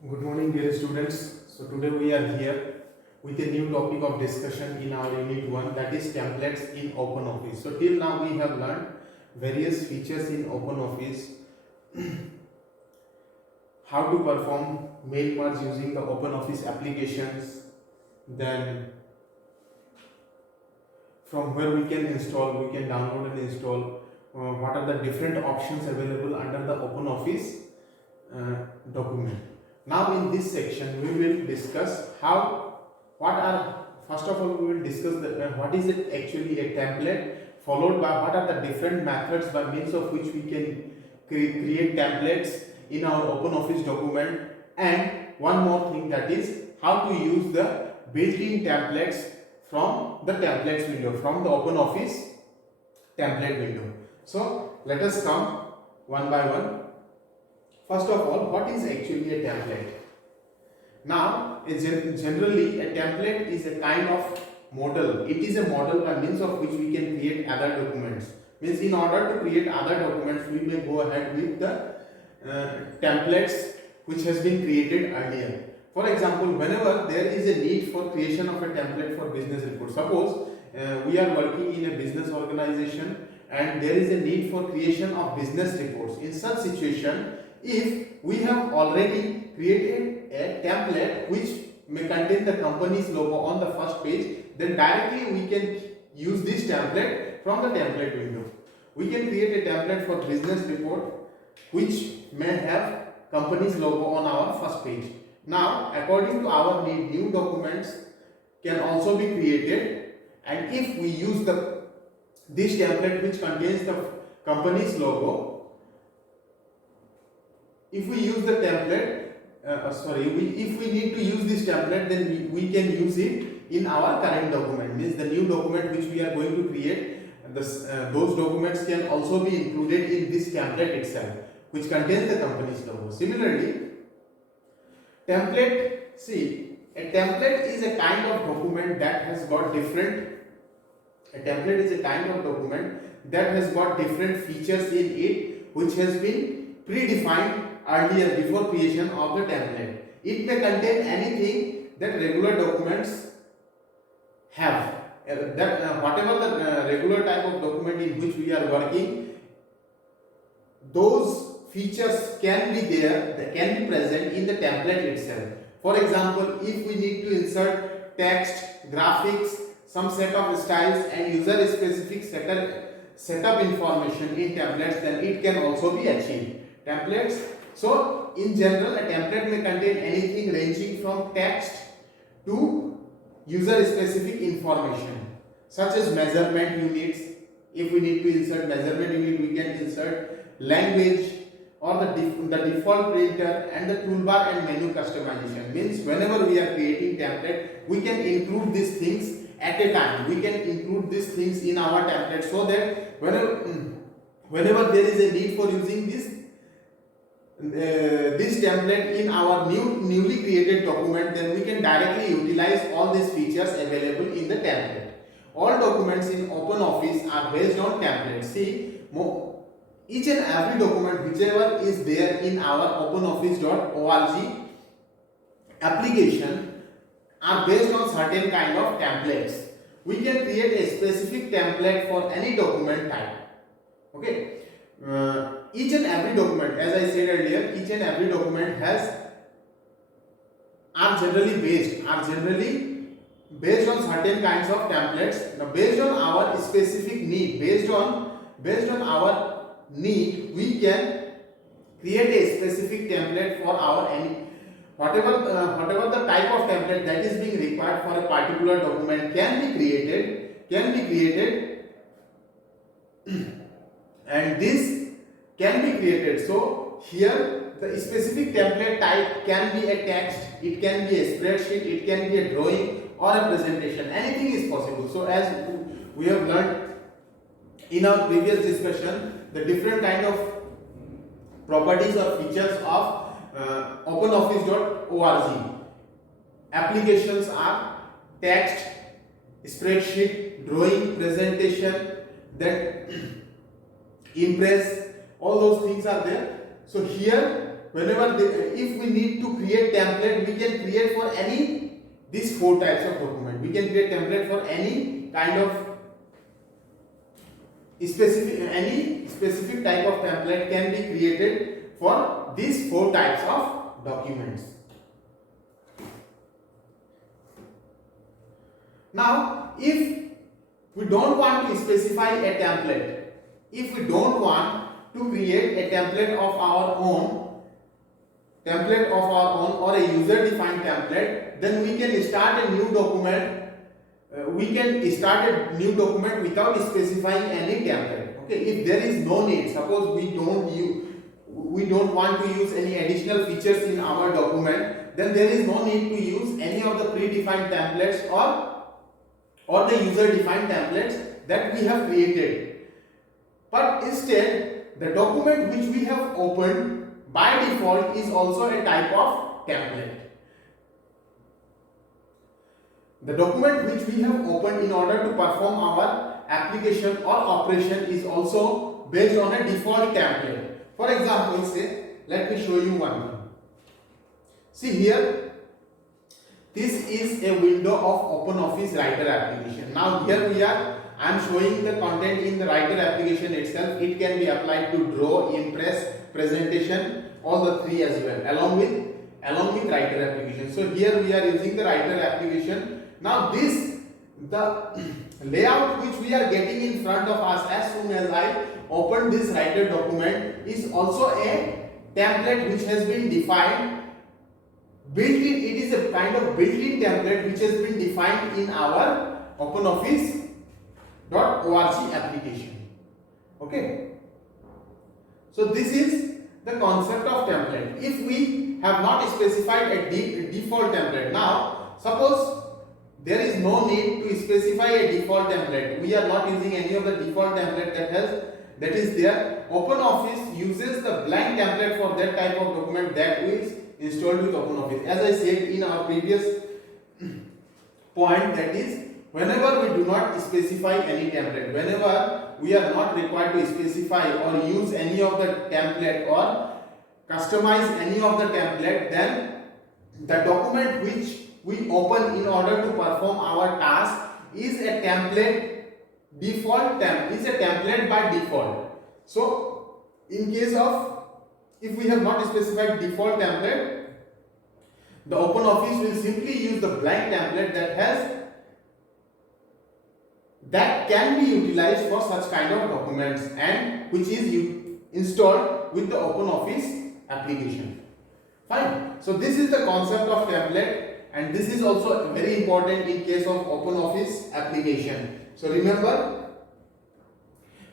Good morning, dear students. So today we are here with a new topic of discussion in our unit 1, that is templates in OpenOffice. So till now we have learned various features in OpenOffice, how to perform mail merge using the OpenOffice applications, then from where we can download and install, what are the different options available under the OpenOffice document. Now in this section we will discuss first of all we will discuss what is it actually a template, followed by what are the different methods by means of which we can create templates in our OpenOffice document, and one more thing, that is how to use the built-in templates from the templates window, from the OpenOffice template window. So let us come one by one. First of all, what is actually a template? Now, generally a template is a kind of model. It is a model by means of which we can create other documents. Means in order to create other documents, we may go ahead with the templates which has been created earlier. For example, whenever there is a need for creation of a template for business report, suppose we are working in a business organization and there is a need for creation of business reports. In such situation, if we have already created a template which may contain the company's logo on the first page, then directly we can use this template from the template window. We can create a template for business report which may have company's logo on our first page. Now, according to our need, new documents can also be created, and if we use this template which contains the company's logo, if we use the template, if we need to use this template, then we can use it in our current document. Means the new document which we are going to create, those documents can also be included in this template itself, which contains the company's logo. Similarly, a template is a kind of document that has got different. A template is a kind of document that has got different features in it, which has been predefined earlier before creation of the template. It may contain anything that regular documents have. Whatever the regular type of document in which we are working, those features can be there, they can be present in the template itself. For example, if we need to insert text, graphics, some set of styles and user specific setup information in templates, then it can also be achieved. Templates. So in general, a template may contain anything ranging from text to user specific information, such as measurement units. If we need to insert measurement unit, we can insert language or the default printer and the toolbar and menu customization. Means whenever we are creating template, we can include these things at a time. We can include these things in our template, so that whenever there is a need for using this template in our newly created document, then we can directly utilize all these features available in the template. All documents in OpenOffice are based on templates. See, each and every document whichever is there in our OpenOffice.org application are based on certain kind of templates. We can create a specific template for any document type. Okay. Each and every document, as I said earlier, each and every document are generally based on certain kinds of templates. Now, based on our specific need, based on our need, we can create a specific template for our whatever the type of template that is being required for a particular document can be created and this can be created. So here the specific template type can be a text, it can be a spreadsheet, it can be a drawing or a presentation. Anything is possible. So as we have learned in our previous discussion, the different kind of properties or features of OpenOffice.org applications are text, spreadsheet, drawing, presentation, then impress, all those things are there. So here if we need to create template, we can create for any these four types of document. We can create template for any kind of specific type of template can be created for these four types of documents. Now, if we don't want to specify a template, if we don't want to create a template of our own or a user defined template, then we can start a new document. Without specifying any template. Okay, if there is no need, suppose we don't want to use any additional features in our document, then there is no need to use any of the predefined templates or the user defined templates that we have created. But instead, the document which we have opened by default is also a type of template. The document which we have opened in order to perform our application or operation is also based on a default template. For example, let me show you one thing. See here, this is a window of OpenOffice Writer application. Now here I am showing the content in the Writer application itself. It can be applied to Draw, Impress, Presentation, all the three as well, along with Writer application. So here we are using the Writer application. Now the layout which we are getting in front of us as soon as I open this Writer document is also a template which has been defined, built-in. It is a kind of built-in template which has been defined in our OpenOffice.org application. Okay. So this is the concept of template. If we have not specified a default template, now suppose there is no need to specify a default template. We are not using any of the default template that is there. OpenOffice uses the blank template for that type of document that is installed with OpenOffice. As I said in our previous point, that is, whenever we do not specify any template, whenever we are not required to specify or use any of the template or customize any of the template, then the document which we open in order to perform our task is a template by default. So in case of if we have not specified default template, the OpenOffice will simply use the blank template that can be utilized for such kind of documents and which is installed with the OpenOffice application. Fine. So this is the concept of template. And this is also very important in case of OpenOffice application. So remember,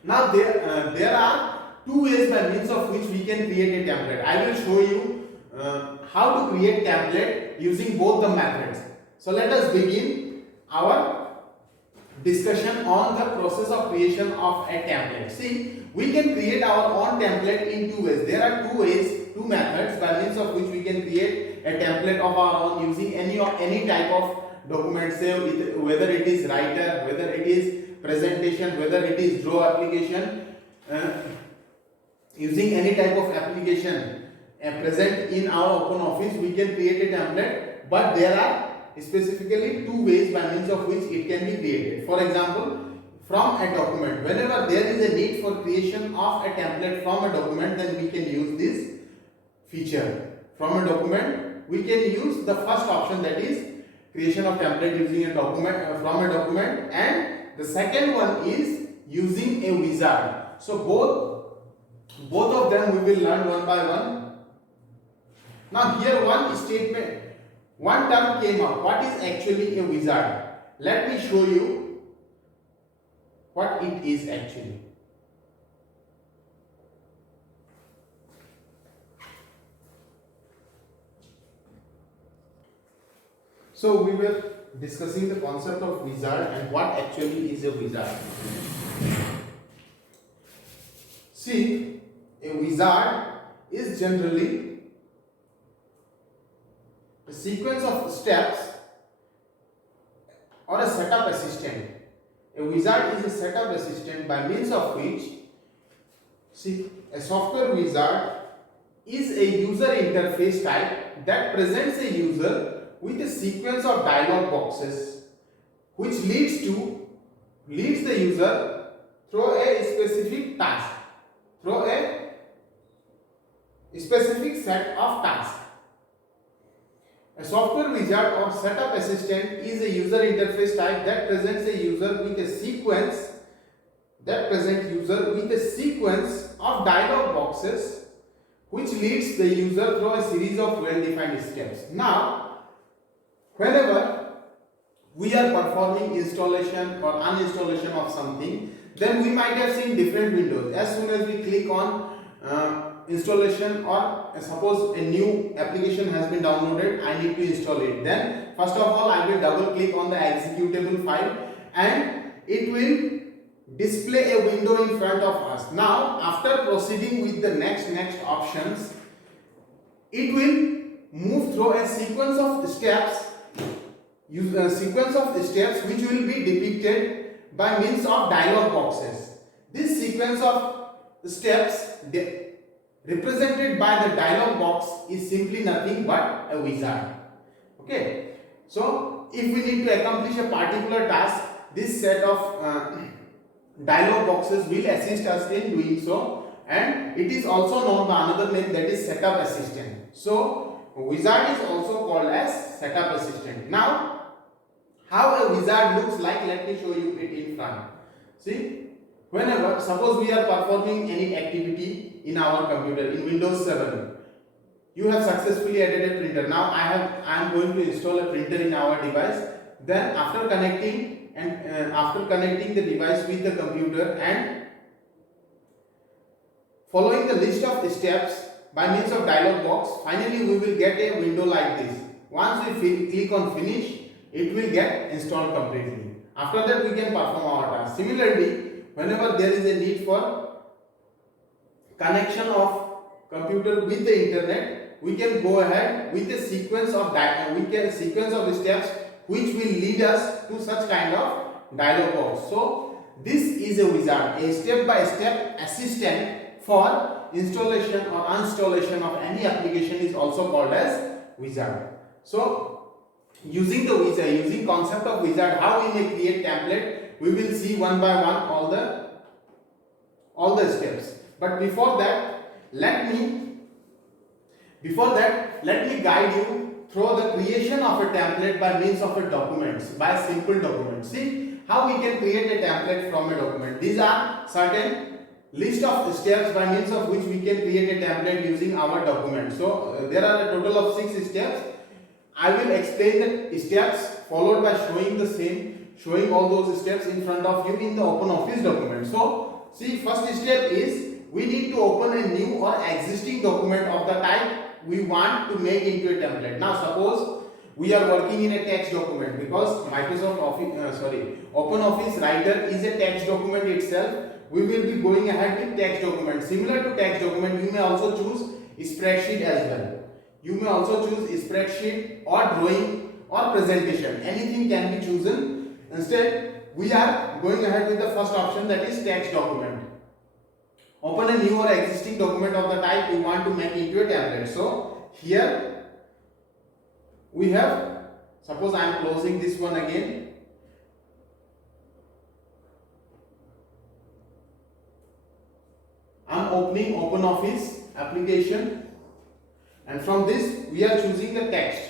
now there are two ways by means of which we can create a template. I will show you how to create template using both the methods. So let us begin our discussion on the process of creation of a template. See, we can create our own template in two ways. There are two methods by means of which we can create a template of our own using any type of document, say whether it is Writer, whether it is Presentation, whether it is Draw application, using any type of application present in our OpenOffice, we can create a template. But there are specifically two ways by means of which it can be created. For example, from a document, whenever there is a need for creation of a template from a document, then we can use this feature. From a document, we can use the first option, that is creation of template using a document from a document, and the second one is using a wizard. So both of them we will learn one by one. Now here one term came up. What is actually a wizard? Let me show you what it is actually. So we were discussing the concept of wizard and what actually is a wizard. See, a wizard is generally a sequence of steps or a setup assistant. A wizard is a setup assistant by means of which, see, a software wizard is a user interface type that presents a user with a sequence of dialog boxes which leads the user through a specific task, through a specific set of tasks. A software wizard or setup assistant is a user interface type that presents a user with a sequence of dialog boxes which leads the user through a series of well-defined steps. Now, whenever we are performing installation or uninstallation of something, then we might have seen different windows. As soon as we click on installation, or suppose a new application has been downloaded, I need to install it. Then first of all I will double click on the executable file and it will display a window in front of us. Now after proceeding with the next options, it will move through a sequence of steps which will be depicted by means of dialog boxes. This sequence of steps represented by the dialog box is simply nothing but a wizard. Okay, so if we need to accomplish a particular task, this set of dialog boxes will assist us in doing so, and it is also known by another name, that is setup assistant. So wizard is also called as setup assistant. Now how a wizard looks like, let me show you it in front. See, whenever suppose we are performing any activity in our computer in Windows 7, you have successfully added a printer. Now I am going to install a printer in our device. Then after connecting the device with the computer and following the list of steps by means of dialog box, finally we will get a window like this. Once we click on finish, it will get installed completely. After that we can perform our task. Similarly, whenever there is a need for connection of computer with the internet, we can go ahead with a sequence of steps which will lead us to such kind of dialog box. So this is a wizard, a step-by-step assistant for installation or installation of any application is also called as wizard. So using concept of wizard, how we may create template, we will see one by one all the steps. But before that, let me guide you through the creation of a template by means of a document, by a simple document. See how we can create a template from a document. These are certain list of steps by means of which we can create a template using our document. So there are a total of 6 steps. I will explain the steps followed by showing all those steps in front of you in the OpenOffice document. So see, first step is we need to open a new or existing document of the type we want to make into a template. Now suppose we are working in a text document, because OpenOffice Writer is a text document itself. We will be going ahead with text document. Similar to text document, you may also choose spreadsheet as well. You may also choose spreadsheet or drawing or presentation. Anything can be chosen. Instead, we are going ahead with the first option, that is text document. Open a new or existing document of the type you want to make into a template. So here we have, suppose I am closing this one again. I am opening OpenOffice application, and from this we are choosing the text.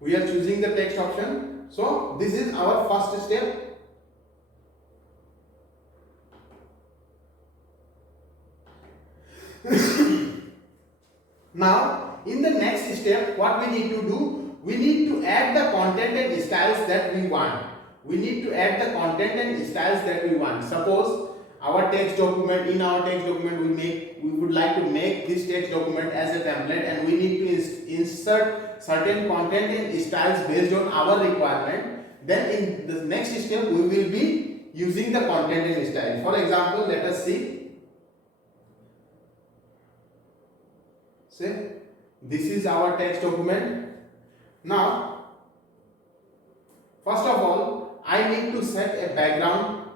We are choosing the text option. So this is our first step. Now in the next step, what we need to do, we need to add the content and styles that we want. Suppose our text document, we would like to make this text document as a template, and we need to insert certain content and styles based on our requirement. Then in the next step we will be using the content and style. For example, let us see. Say this is our text document. Now first of all, I need to set a background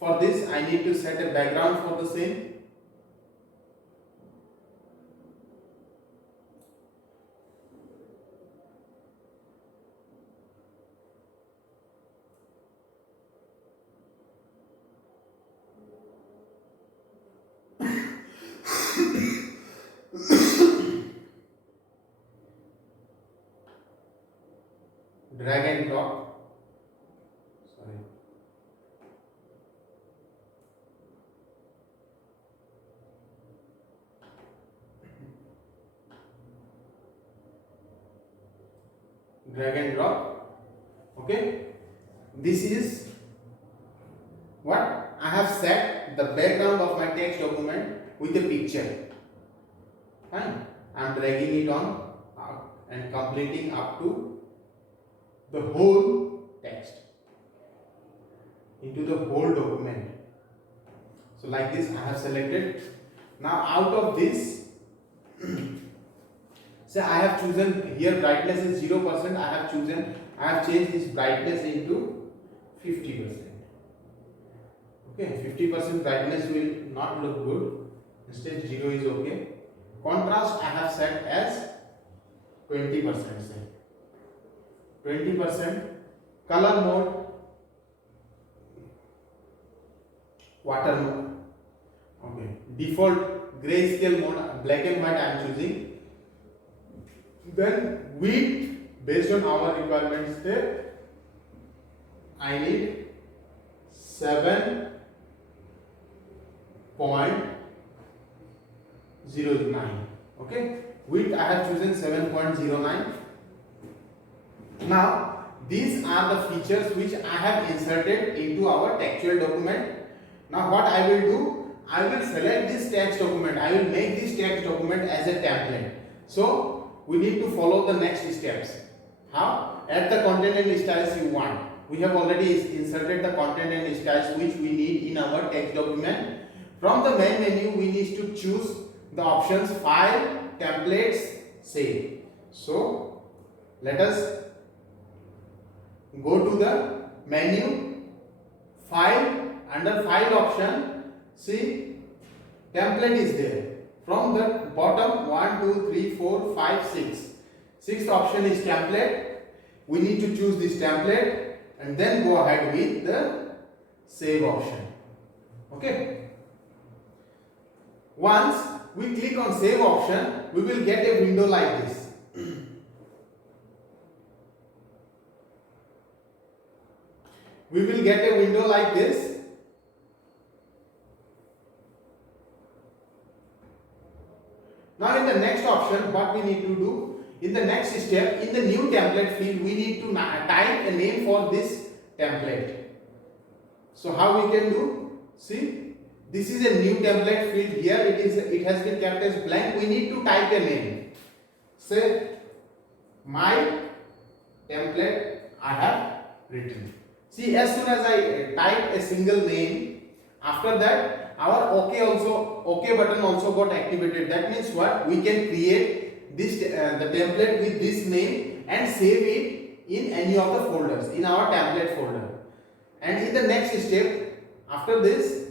For this I need to set a background for the same. Drag and drop. Sorry. Drag and drop. Okay. This is what I have set the background of my text document with a picture. Fine. I am dragging it on and completing up to the whole text into the whole document. So like this I have selected. Now out of this, say I have chosen here brightness is 0%. I have changed this brightness into 50%. Okay, 50% brightness will not look good. Instead 0 is okay. Contrast I have set as 20%. Say 20%. Color mode, water mode. Okay, default grayscale mode, black and white I am choosing. Then width, based on our requirements there, I need 7.09. Okay, width I have chosen 7.09. Now these are the features which I have inserted into our textual document. Now what I will do, I will select this text document. I will make this text document as a template. So we need to follow the next steps. How? Add the content and styles you want. We have already inserted the content and styles which we need in our text document. From the main menu we need to choose the options file, templates, save. So let us go to the menu, file, under file option, see template is there. From the bottom 1, 2, 3, 4, 5, 6. Sixth option is template. We need to choose this template and then go ahead with the save option. Okay. Once we click on save option, we will get a window like this. We will get a window like this. Now in the next option, what we need to do, in the next step, in the new template field, we need to type a name for this template. So how we can do? See, this is a new template field. Here it has been kept as blank. We need to type a name. Say my template I have written. See, as soon as I type a single name, after that our OK button also got activated. That means what? We can create this the template with this name and save it in any of the folders in our template folder. And in the next step, after this,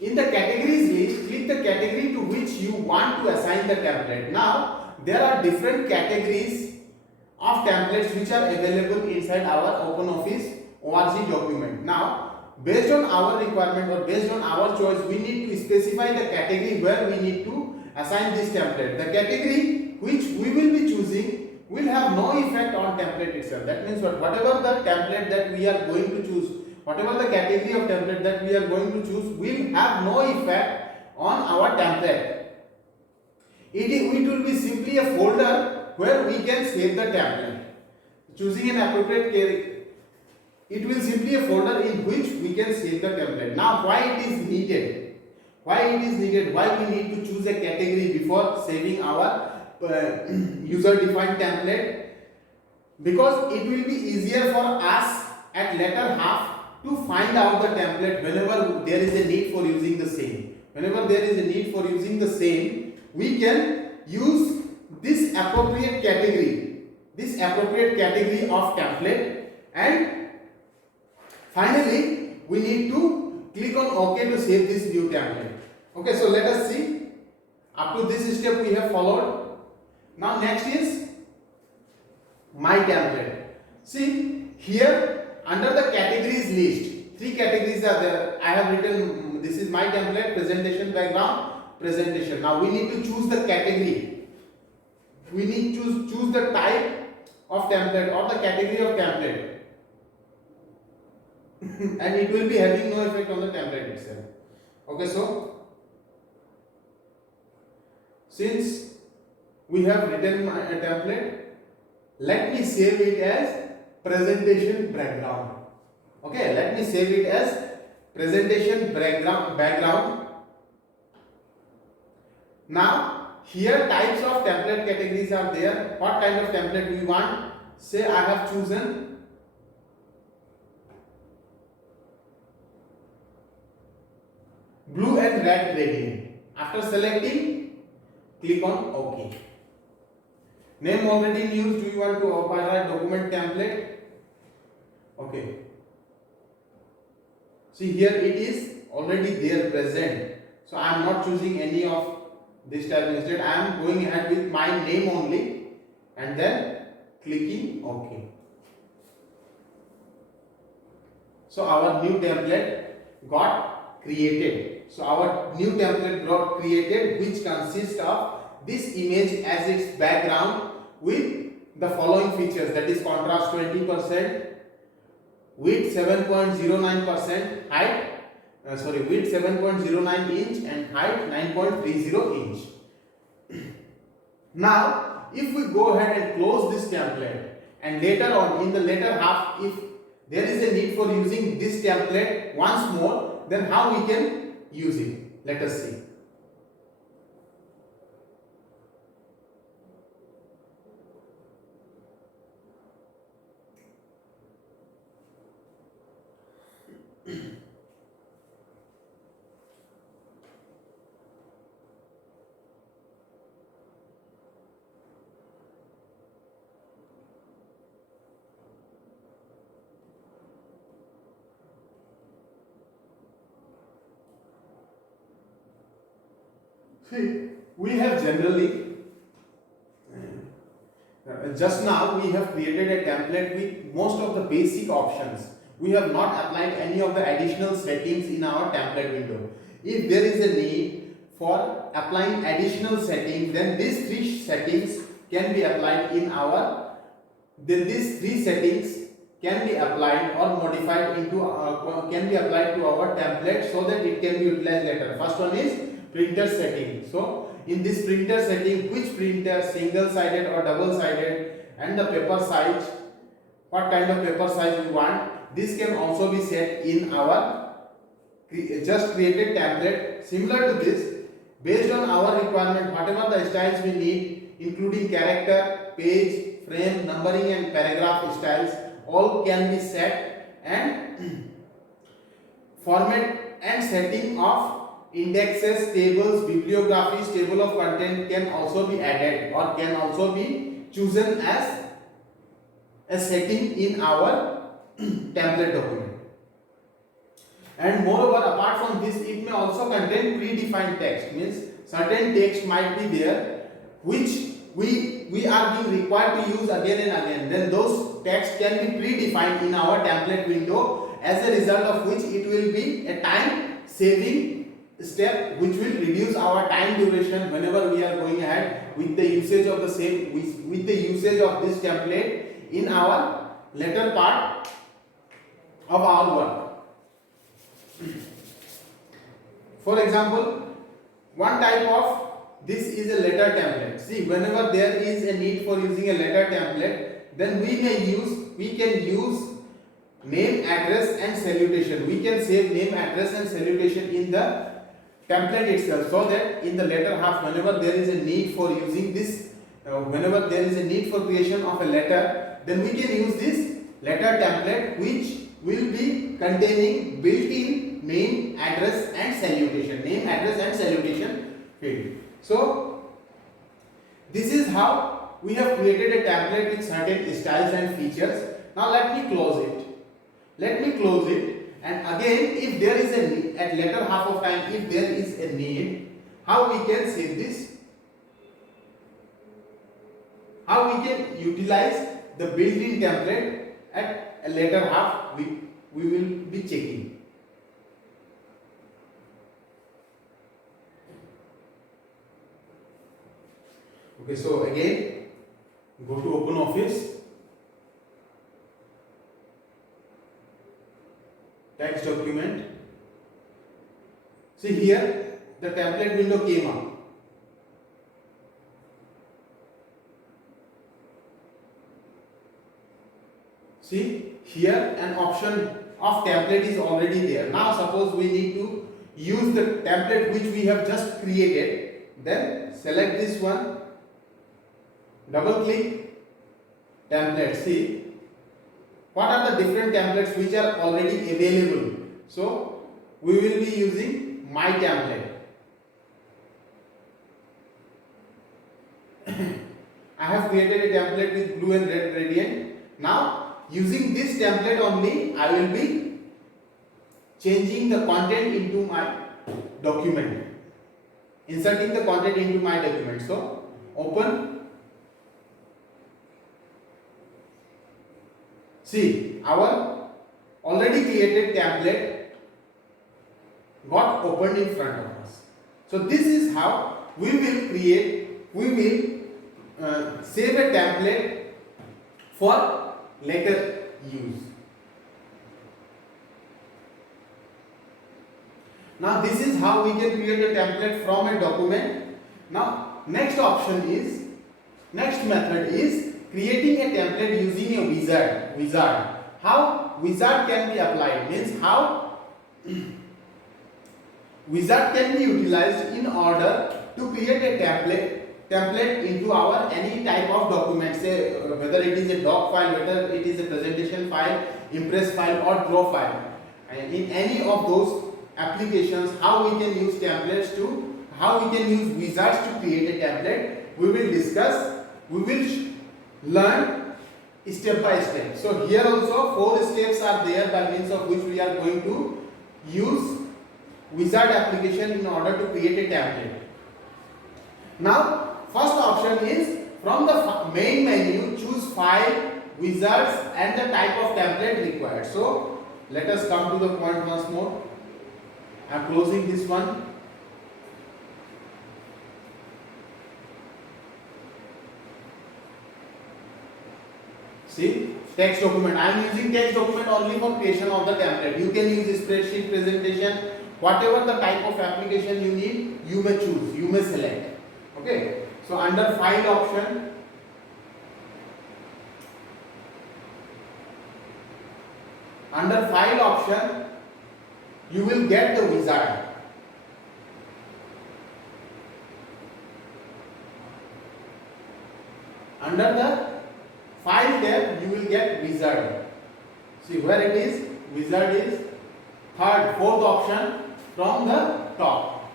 in the categories list, click the category to which you want to assign the template. Now there are different categories of templates which are available inside our OpenOffice ORG document. Now based on our requirement or based on our choice, we need to specify the category where we need to assign this template. The category which we will be choosing will have no effect on template itself. That means what? Whatever the template that we are going to choose, whatever the category of template that we are going to choose will have no effect on our template. It will be simply a folder where we can save the template. Choosing an appropriate it will simply a folder in which we can save the template. Now why it is needed? Why we need to choose a category before saving our user defined template? Because it will be easier for us at later half to find out the template whenever there is a need for using the same. Whenever there is a need for using the same, we can use this appropriate category of template, and Finally, we need to click on OK to save this new template. Okay, so let us see. Up to this step we have followed. Now next is my template. See here under the categories list, 3 categories are there. I have written this is my template, presentation, background, presentation. Now we need to choose the category. We need to choose the type of template or the category of template. And it will be having no effect on the template itself. Okay, so since we have written a template, let me save it as presentation background. Okay, let me save it as presentation background. Now here types of template categories are there. What kind of template we want? Say I have chosen blue and red gradient. After selecting, click on OK. Name already used. Do you want to write document template? Okay. See here it is already there present. So I am not choosing any of this type. Instead I am going ahead with my name only and then clicking OK. So our new template got created. So our new template got created, which consists of this image as its background with the following features, that is contrast 20%, width 7.09%, height width 7.09 inch and height 9.30 inch. Now if we go ahead and close this template and later on in the later half if there is a need for using this template once more, then how we can use it? Let us see. See, we have generally just now we have created a template with most of the basic options. We have not applied any of the additional settings in our template window. If there is a need for applying additional settings, then these 3 settings can be applied in our. Then these 3 settings can be applied or modified into can be applied to our template so that it can be utilized later. First one is printer setting. So in this printer setting, which printer, single sided or double sided, and the paper size, what kind of paper size we want, this can also be set in our just created template. Similar to this, based on our requirement, whatever the styles we need, including character, page, frame, numbering and paragraph styles, all can be set, and format and setting of indexes, tables, bibliographies, table of content can also be added or can also be chosen as a setting in our template document. And moreover, apart from this, it may also contain predefined text, means certain text might be there which we are being required to use again and again. Then those text can be predefined in our template window, as a result of which it will be a time saving step which will reduce our time duration whenever we are going ahead with the usage of the same with the usage of this template in our later part of our work. For example, one type of this is a letter template. See, whenever there is a need for using a letter template, then we can use name, address and salutation. We can save name, address and salutation in the template itself, so that in the later half, whenever there is a need for using this, whenever there is a need for creation of a letter, then we can use this letter template, which will be containing built-in name, address and salutation, field. So this is how we have created a template with certain styles and features. Now let me close it. Let me close it, and again if there is a need, at later half of time, if there is a need, how we can save this, how we can utilize the built-in template at a later half, we will be checking. Okay, so again go to OpenOffice, text document. See here the template window came up. See here an option of template is already there. Now suppose we need to use the template which we have just created, then select this one, double click template. See what are the different templates which are already available. So we will be using my template. I have created a template with blue and red gradient. Now using this template only, I will be changing the content into my document, inserting the content into my document. So open. See, our already created template got opened in front of us. So this is how we will save a template for later use. Now this is how we can create a template from a document. Now next method is creating a template using a wizard. How wizard can be applied means how wizard can be utilized in order to create a template into our any type of document, say whether it is a doc file, whether it is a presentation file, impress file or draw file. And in any of those applications, how we can use templates to, how we can use wizards to create a template, we will discuss, we will learn step by step. So here also 4 steps are there by means of which we are going to use wizard application in order to create a template. Now first option is from the main menu, choose file, wizards and the type of template required. So let us come to the point once more. I am closing this one. See, text document. I am using text document only for creation of the template. You can use spreadsheet, presentation, whatever the type of application you need, you may choose, you may select. Okay. So under file option, you will get the wizard. Under the file tab, you will get wizard. See where it is, wizard is fourth option from the top.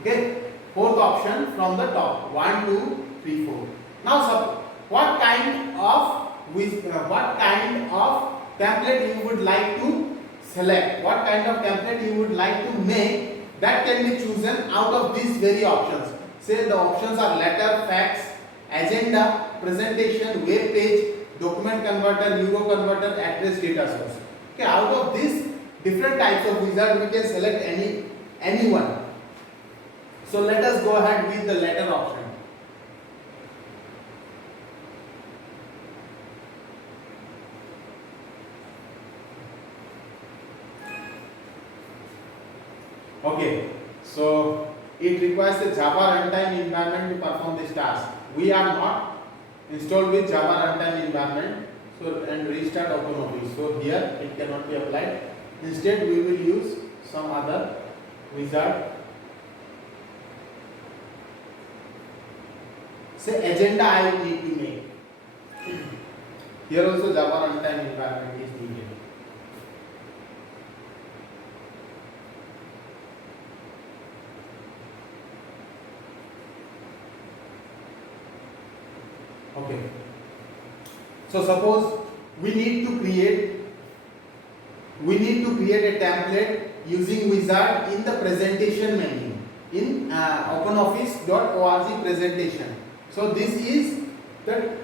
Okay. Fourth option from the top. 1, 2, 3, 4. Now, what kind of template you would like to select? What kind of template you would like to make? That can be chosen out of these very options. Say the options are letter, fax, agenda, presentation, web page, document converter, Euro converter, address data source. Okay, out of these different types of wizard, we can select any one. So let us go ahead with the letter option. Okay, so it requires the Java runtime environment to perform this task. We are not installed with Java runtime environment, so and restart OpenOffice. So here it cannot be applied. Instead, we will use some other wizard. Say agenda I need to make. Here also Java runtime environment is needed. Okay. So suppose we need to create we need to create a template using wizard in the presentation menu in openoffice.org presentation. So this is the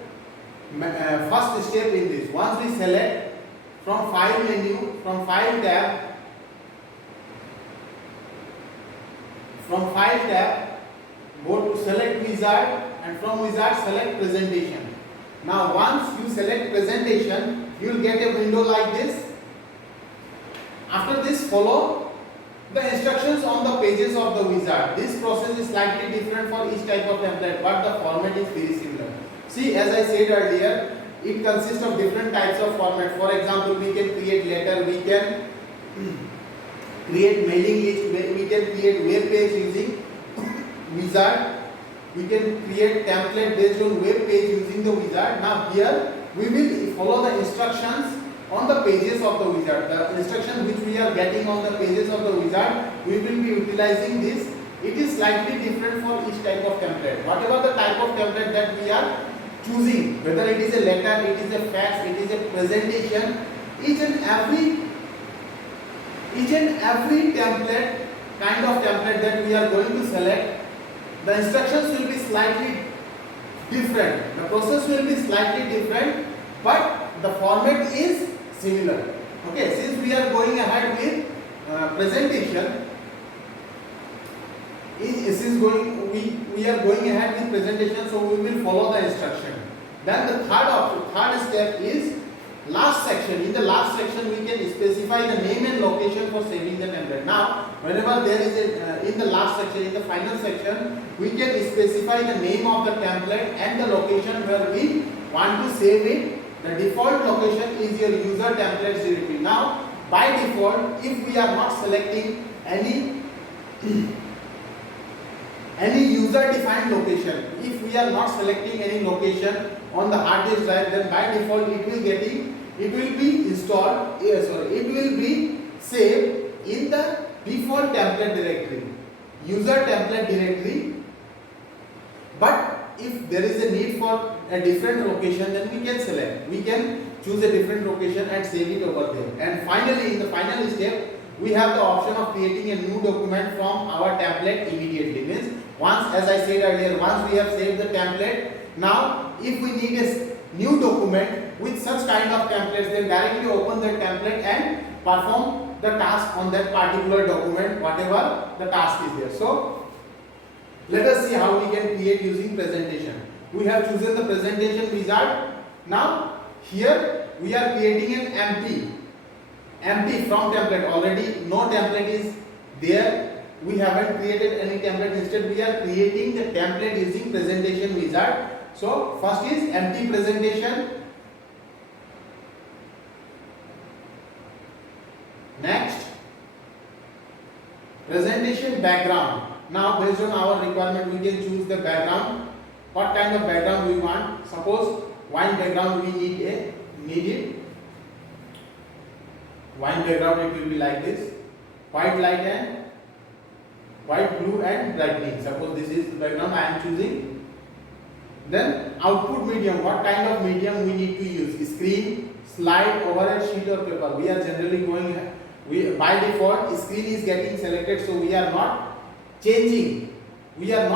first step in this. Once we select from file menu, from file tab, go to select wizard, and from wizard select presentation. Now once you select presentation, you will get a window like this. After this, follow the instructions on the pages of the wizard. This process is slightly different for each type of template, but the format is very similar. See, as I said earlier, it consists of different types of format. For example, we can create letter, we can create mailing list, we can create web page using wizard, we can create template based on web page using the wizard. Now here we will follow the instructions on the pages of the wizard. The instruction which we are getting on the pages of the wizard, we will be utilizing this. It is slightly different for each type of template. Whatever the type of template that we are choosing, whether it is a letter, it is a fax, it is a presentation, each and every template, kind of template that we are going to select, the instructions will be slightly different. The process will be slightly different, but the format is similar. Okay, since we are going ahead with presentation, we are going ahead with presentation, so we will follow the instruction. Then the third step is last section. In the last section, we can specify the name and location for saving the template. Now, whenever there is in the last section, in the final section, we can specify the name of the template and the location where we want to save it. The default location is your user templates directory. Now, by default, if we are not selecting any user defined location, if we are not selecting any location on the hard disk drive, then by default it will be saved in the default template directory, user template directory. But if there is a need for a different location, then we can select, we can choose a different location and save it over there. And finally, in the final step, we have the option of creating a new document from our template immediately. Means once, as I said earlier, once we have saved the template, now if we need a new document with such kind of templates, then directly open that template and perform the task on that particular document, whatever the task is there. So let us see how we can create using presentation. We have chosen the presentation wizard. Now here we are creating an empty from template. Already no template is there. We haven't created any template. Instead, we are creating the template using presentation wizard. So first is empty presentation. Next, presentation background. Now based on our requirement, we can choose the background. What kind of background we want? Suppose wine background we need it. Wine background, it will be like this. White light and white, blue and brightening. Suppose this is the background I am choosing. Then output medium. What kind of medium we need to use? Screen, slide, overhead sheet or paper. We are generally going, by default screen is getting selected, so we are not changing the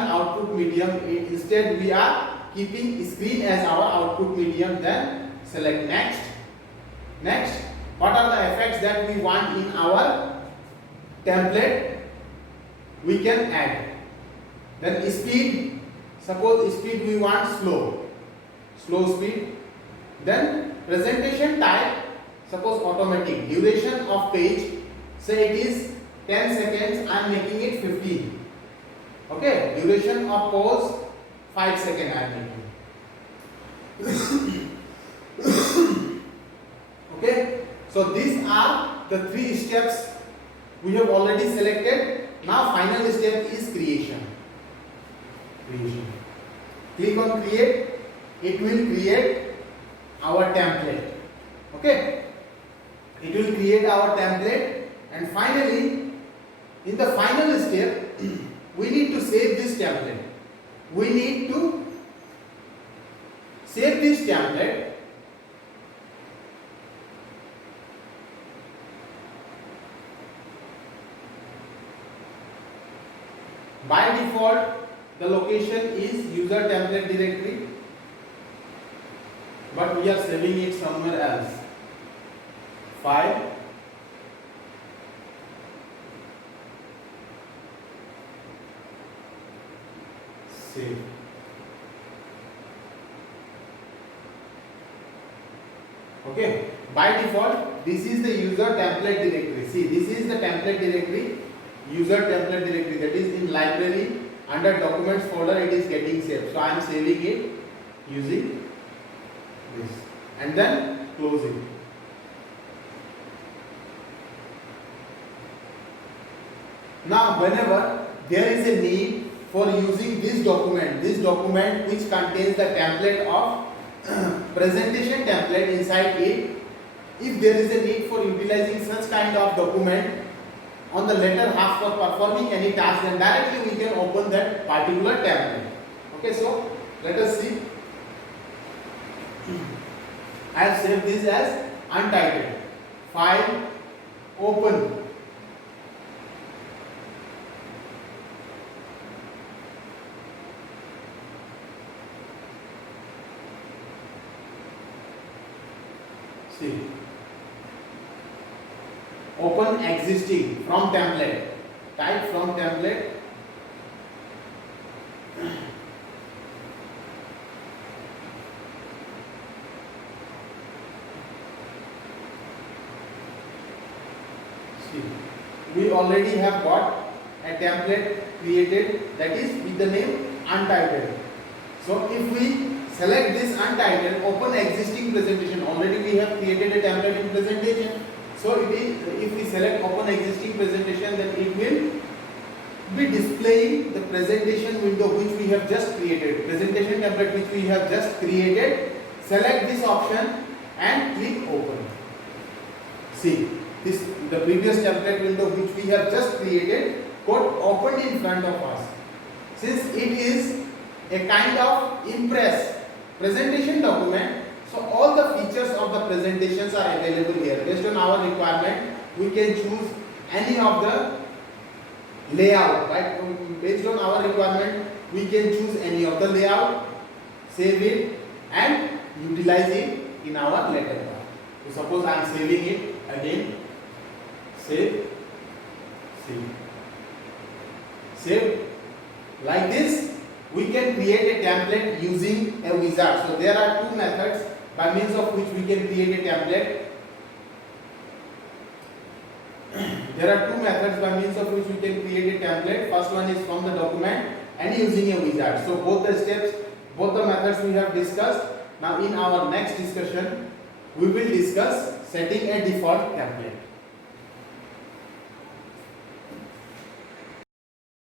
output medium. Instead, we are keeping screen as our output medium. Then select next. What are the effects that we want in our template? We can add. Then speed. Suppose speed we want slow speed. Then presentation type. Suppose automatic. Duration of page, say it is 10 seconds, I am making it 15. Okay, duration of pause 5 seconds I am making. Okay, so these are the 3 steps we have already selected. Now final step is creation. Click on create. It will create our template. Okay, it will create our template, and finally in the final step we need to save this template. We need to save this template By default, the location is user template directory, but we are saving it somewhere else. File, save. Okay, by default, this is the user template directory. See, this is the template directory, user template directory, that is in library under documents folder it is getting saved. So I am saving it using this and then close it. Now whenever there is a need for using this document which contains the template of presentation template inside it, if there is a need for utilizing such kind of document on the later half for performing any task, then directly we can open that particular template. Okay, so let us see. I have saved this as untitled. File, open. See, open existing from template, type from template, see, we already have got a template created, that is with the name untitled. So if we select this untitled, open existing presentation, already we have created a template in presentation. So it is, if we select open existing presentation, then it will be displaying the presentation window which we have just created, presentation template which we have just created. Select this option and click open. See, this the previous template window which we have just created got opened in front of us. Since it is a kind of Impress presentation document, so all the features of the presentations are available here. Based on our requirement, we can choose any of the layout, right? Based on our requirement, we can choose any of the layout, save it and utilize it in our later part. So suppose I am saving it again, save. Like this, we can create a template using a wizard. So there are two methods by means of which we can create a template. There are two methods by means of which we can create a template. First one is from the document and using a wizard. So both the steps, both the methods we have discussed. Now in our next discussion, we will discuss setting a default template.